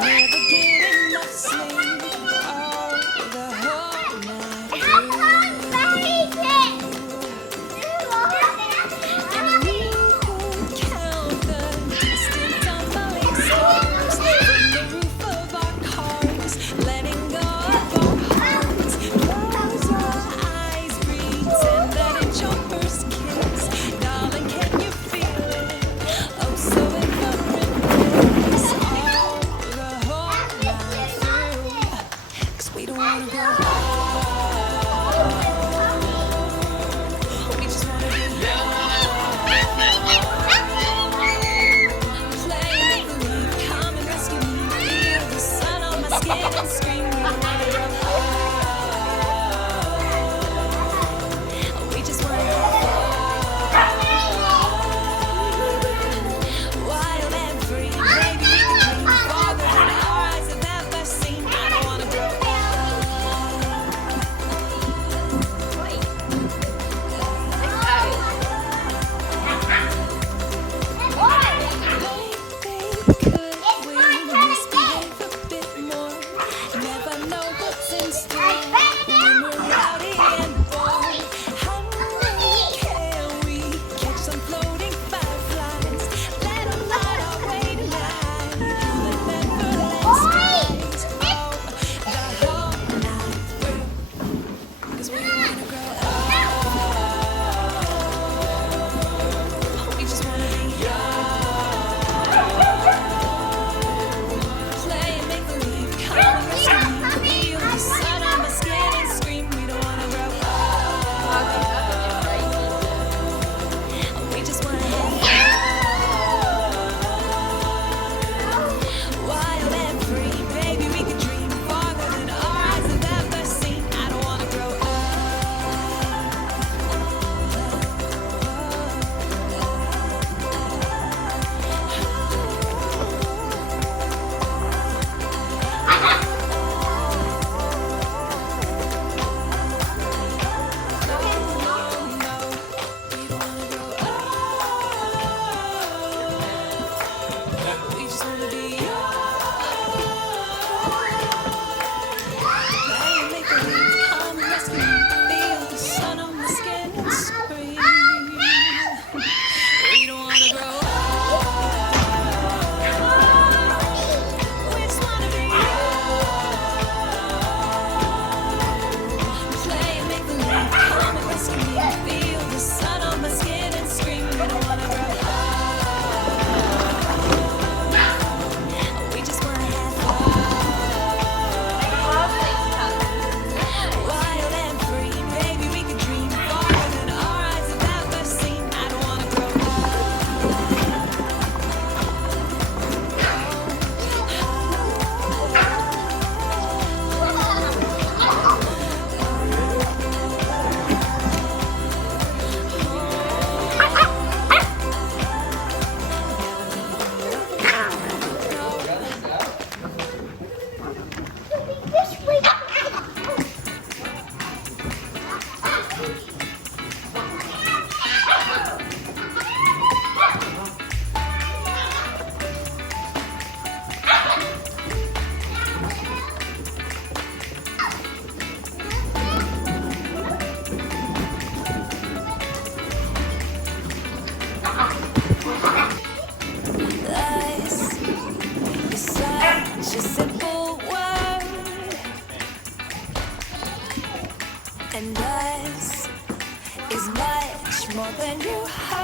Never get enough sleep. Oh, the whole night through. And we could count the distant tumbling stars from the roof of our cars, letting go of our hearts. Close your eyes, pretend that it's your first kiss. Darling, can you feel it? Oh, so effortless. Oh, the whole night through. 'Cause we don't wanna go we just wanna be play make believe, come and rescue me. Feel the sun on my skin and scream. We don't wanna go we just wanna go wild and free. Baby, we can dream farther than our eyes have ever seen. I don't wanna grow Could we misbehave a bit more? Never know what's in store when we're rowdy and bored. How can we catch some floating fireflies? Let 'em light our way tonight. Let them burn skies. Oh, the whole night through. 'Cause we don't wanna grow we just wanna be play and make believe, come and rescue me. Feel the sun on my skin and scream. We don't wanna grow we just wanna have wild and free. Baby, we can dream farther than our eyes have ever seen. I don't wanna grow we just wanna be play and make believe, come and rescue me. Feel the sun on my skin and scream. We don't wanna grow we just wanna be play and make believe, come and rescue me. Feel the sun on my skin and scream. We don't wanna grow we just wanna have wild and free. Baby, we can dream farther than our eyes have ever seen. I don't wanna grow Lies is such a simple word, and us is much more than you heard.